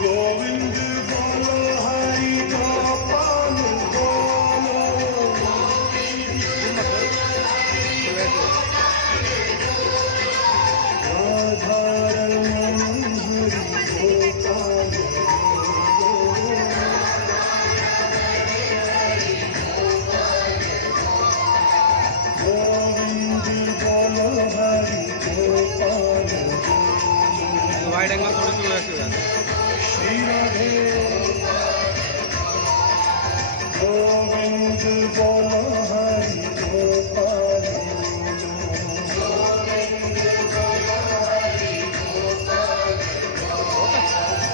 गोविंद बोलो हरि गोपाल बोलो राधा रमण हरि गोपाल गोविंद बोलो हरि गोपाल वाइड एंगल थोड़ी सी वैसे हो जाती है। श्री राधे गोविंद बोलो हरि